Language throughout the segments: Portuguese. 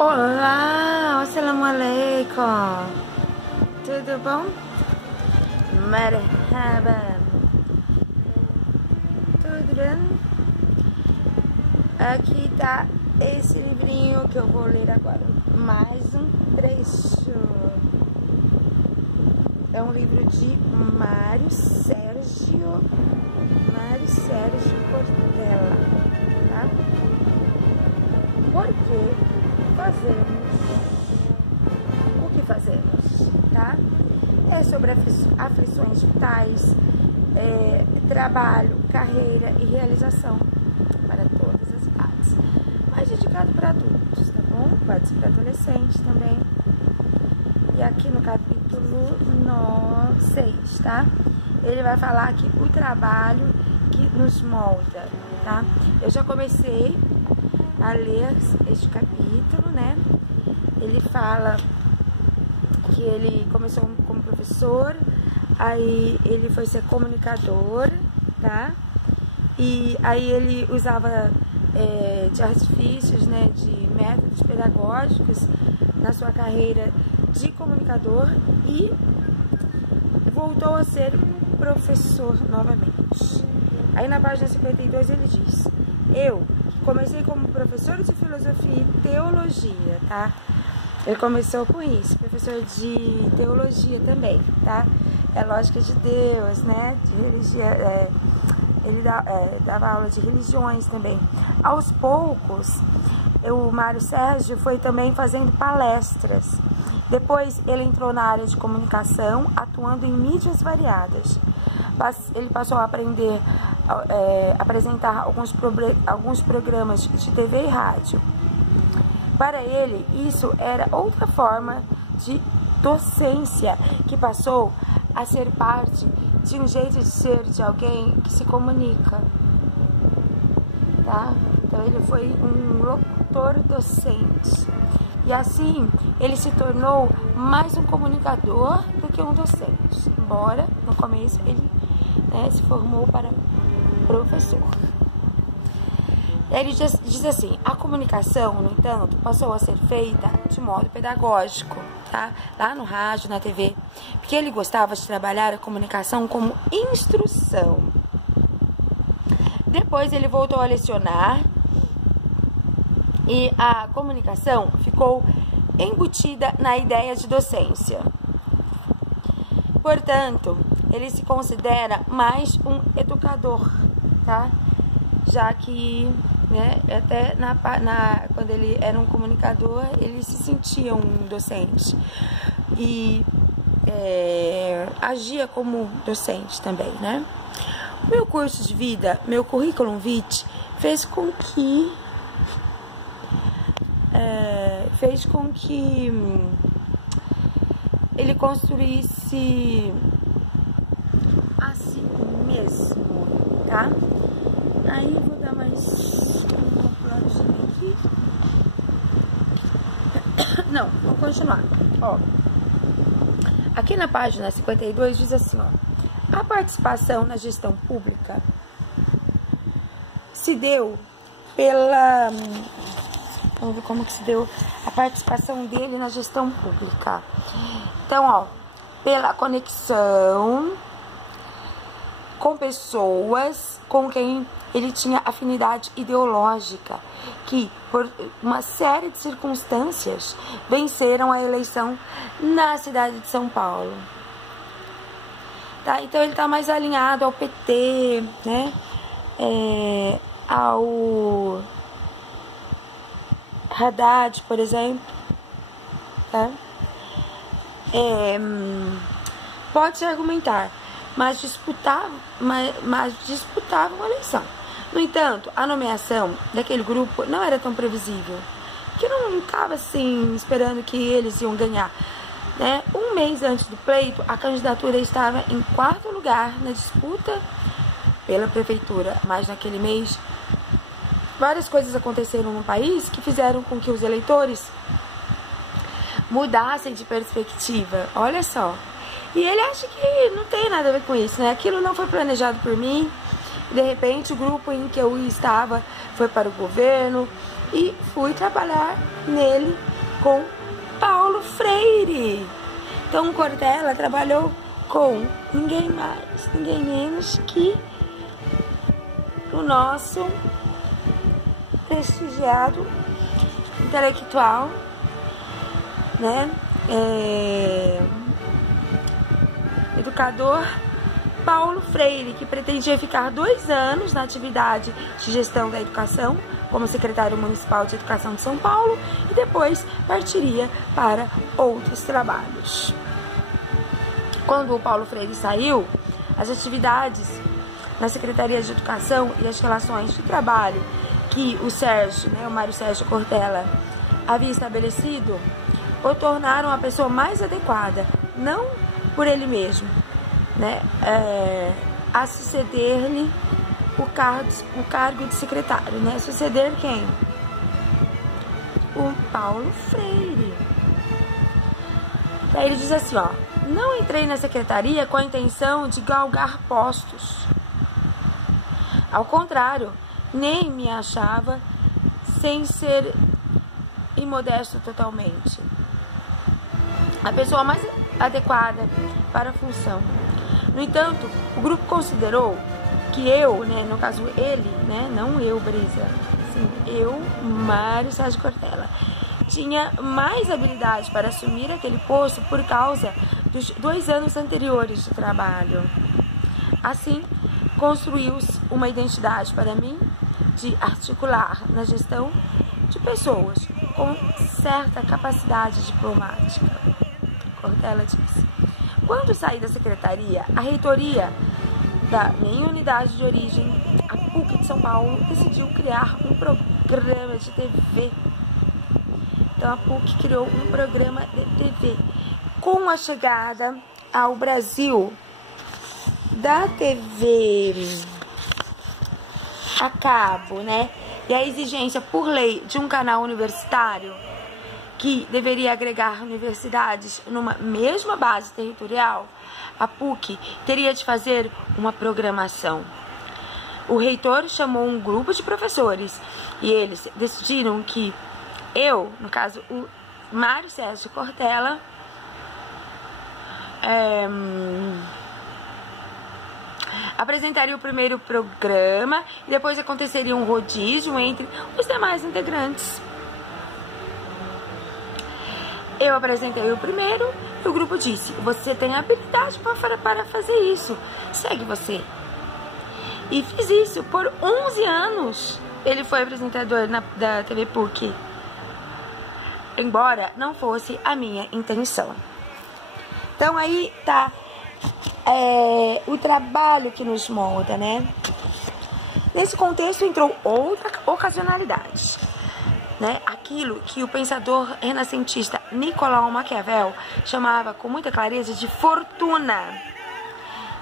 Olá, assalamu alaikum. Tudo bom? Marhaba. Tudo bem? Aqui tá esse livrinho que eu vou ler agora. Mais um trecho. É um livro de Mário Sérgio Cortella, tá? Por que fazemos o que fazemos, tá? É sobre aflições vitais, trabalho, carreira e realização para todas as idades, mas dedicado para adultos, tá bom? Pode ser para adolescentes também. E aqui no capítulo 6, tá? Ele vai falar que o trabalho que nos molda, tá? Eu já comecei a ler este capítulo, né? Ele fala que ele começou como professor, aí ele foi ser comunicador, tá? E aí ele usava de artifícios, né, de métodos pedagógicos na sua carreira de comunicador e voltou a ser professor novamente. Aí na página 52 ele diz: eu comecei como professor de filosofia e teologia, tá? Ele começou com isso, professor de teologia também, tá? É lógica de Deus, né? De religião, ele dava aula de religiões também. Aos poucos, o Mário Sérgio foi também fazendo palestras. Depois ele entrou na área de comunicação, atuando em mídias variadas. Ele passou a apresentar alguns programas de TV e rádio. Para ele, isso era outra forma de docência, que passou a ser parte de um jeito de ser de alguém que se comunica, tá? Então ele foi um locutor docente. E assim, ele se tornou mais um comunicador do que um docente. Embora, no começo, ele se formou para professor. Ele diz assim: a comunicação, no entanto, passou a ser feita de modo pedagógico, tá? Lá no rádio, na TV, porque ele gostava de trabalhar a comunicação como instrução. Depois ele voltou a lecionar e a comunicação ficou embutida na ideia de docência. Portanto, ele se considera mais um educador, tá? Já que, né, até quando ele era um comunicador, ele se sentia um docente e agia como docente também, né? O meu curso de vida, meu currículo vitae, fez com que ele construísse a si mesmo, tá? Aí eu vou dar mais uma puladinha aqui. Não, vou continuar. Ó, aqui na página 52 diz assim, ó: a participação na gestão pública se deu pela... Vamos ver como que se deu a participação dele na gestão pública. Então, ó, pela conexão com pessoas com quem ele tinha afinidade ideológica, que por uma série de circunstâncias venceram a eleição na cidade de São Paulo. Tá? Então ele está mais alinhado ao PT, né? Ao Haddad, por exemplo, tá? Pode-se argumentar, mas disputavam uma eleição. No entanto, a nomeação daquele grupo não era tão previsível, que não estava assim esperando que eles iam ganhar, né? Um mês antes do pleito, a candidatura estava em 4º lugar na disputa pela prefeitura, mas naquele mês várias coisas aconteceram no país que fizeram com que os eleitores mudassem de perspectiva. Olha só. E ele acha que não tem nada a ver com isso, né? Aquilo não foi planejado por mim. De repente, o grupo em que eu estava foi para o governo e fui trabalhar nele com Paulo Freire. Então, Cortella trabalhou com ninguém mais, ninguém menos que o nosso prestigiado intelectual, né, educador Paulo Freire, que pretendia ficar 2 anos na atividade de gestão da educação como secretário municipal de educação de São Paulo e depois partiria para outros trabalhos. Quando o Paulo Freire saiu, as atividades na Secretaria de Educação e as relações de trabalho que o Sérgio, o Mário Sérgio Cortella, havia estabelecido, o tornaram a pessoa mais adequada, não por ele mesmo, a suceder-lhe o cargo de secretário, Suceder quem? O Paulo Freire. Daí ele diz assim, não entrei na secretaria com a intenção de galgar postos. Ao contrário, nem me achava sem ser imodesto totalmente a pessoa mais adequada para a função. No entanto, o grupo considerou que eu, no caso ele, não eu, Brisa, sim, eu, Mário Sérgio Cortella, tinha mais habilidade para assumir aquele posto por causa dos 2 anos anteriores de trabalho. Assim, construiu-se uma identidade para mim de articular na gestão de pessoas com certa capacidade diplomática. Cortella disse: quando saí da secretaria, a reitoria da minha unidade de origem, a PUC de São Paulo, decidiu criar um programa de TV. Então a PUC criou um programa de TV. Com a chegada ao Brasil da TV a cabo, e a exigência por lei de um canal universitário que deveria agregar universidades numa mesma base territorial, a PUC teria de fazer uma programação. O reitor chamou um grupo de professores e eles decidiram que eu, no caso o Mário Sérgio Cortella, apresentaria o primeiro programa e depois aconteceria um rodízio entre os demais integrantes. Eu apresentei o primeiro e o grupo disse: você tem habilidade para fazer isso, segue você. E fiz isso por 11 anos. Ele foi apresentador da TV PUC, embora não fosse a minha intenção. Então aí tá o trabalho que nos molda, Nesse contexto entrou outra ocasionalidade, Aquilo que o pensador renascentista Nicolau Maquiavel chamava com muita clareza de fortuna,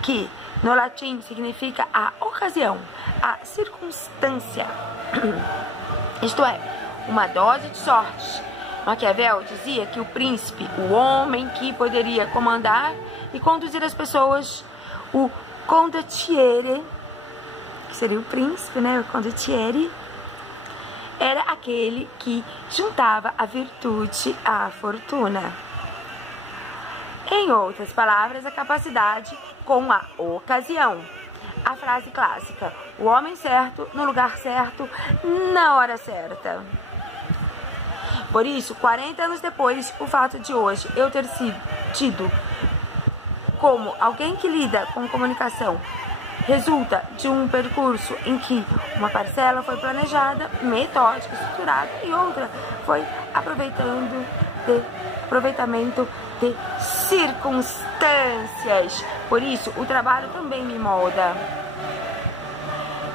que no latim significa a ocasião, a circunstância, isto é, uma dose de sorte. Maquiavel dizia que o príncipe, o homem que poderia comandar e conduzir as pessoas, o condottiere, que seria o príncipe, o condottiere, era aquele que juntava a virtude à fortuna. Em outras palavras, a capacidade com a ocasião. A frase clássica: o homem certo, no lugar certo, na hora certa. Por isso, 40 anos depois, o fato de hoje eu ter tido como alguém que lida com comunicação resulta de um percurso em que uma parcela foi planejada, metódica, estruturada e outra foi aproveitamento de circunstâncias. Por isso, o trabalho também me molda.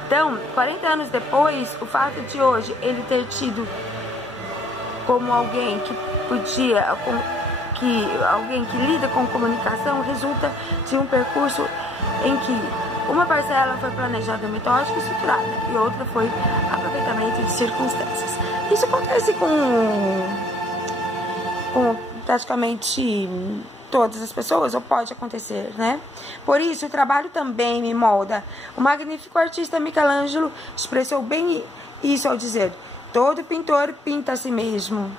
Então, 40 anos depois, o fato de hoje ele ter tido como alguém que alguém que lida com comunicação resulta de um percurso em que uma parcela foi planejada, metódica e estruturada e outra foi aproveitamento de circunstâncias. Isso acontece com praticamente todas as pessoas, ou pode acontecer, Por isso, o trabalho também me molda. O magnífico artista Michelangelo expressou bem isso ao dizer: todo pintor pinta a si mesmo.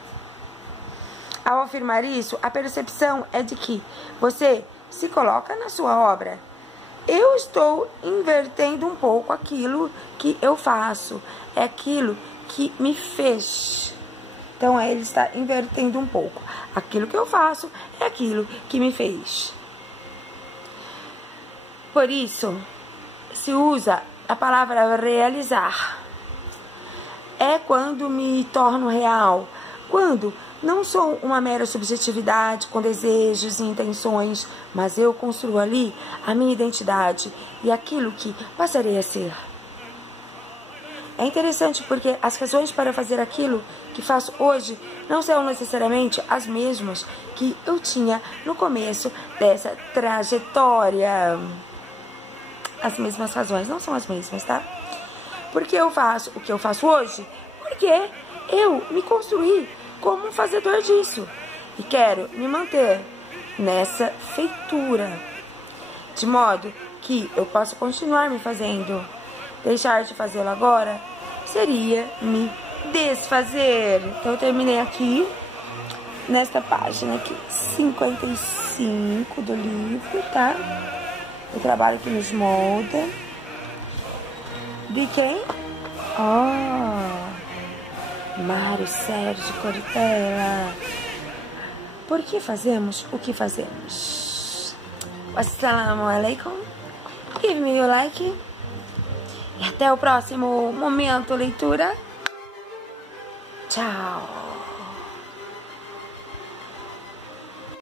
Ao afirmar isso, a percepção é de que você se coloca na sua obra. Eu estou invertendo um pouco aquilo que eu faço. É aquilo que me fez. Então, ele está invertendo um pouco. Aquilo que eu faço é aquilo que me fez. Por isso, se usa a palavra realizar. É quando me torno real. Quando não sou uma mera subjetividade com desejos e intenções, mas eu construo ali a minha identidade e aquilo que passarei a ser. É interessante porque as razões para fazer aquilo que faço hoje não são necessariamente as mesmas que eu tinha no começo dessa trajetória. As mesmas razões não são as mesmas, tá? Porque eu faço o que eu faço hoje? Porque eu me construí como um fazedor disso. E quero me manter nessa feitura. De modo que eu possa continuar me fazendo. Deixar de fazê-lo agora seria me desfazer. Então eu terminei aqui, nesta página aqui, 55 do livro, tá? O trabalho que nos molda. De quem? Mário Sérgio Cortella. Por que fazemos o que fazemos? Assalamu alaikum. Give me your like. E até o próximo momento leitura. Tchau.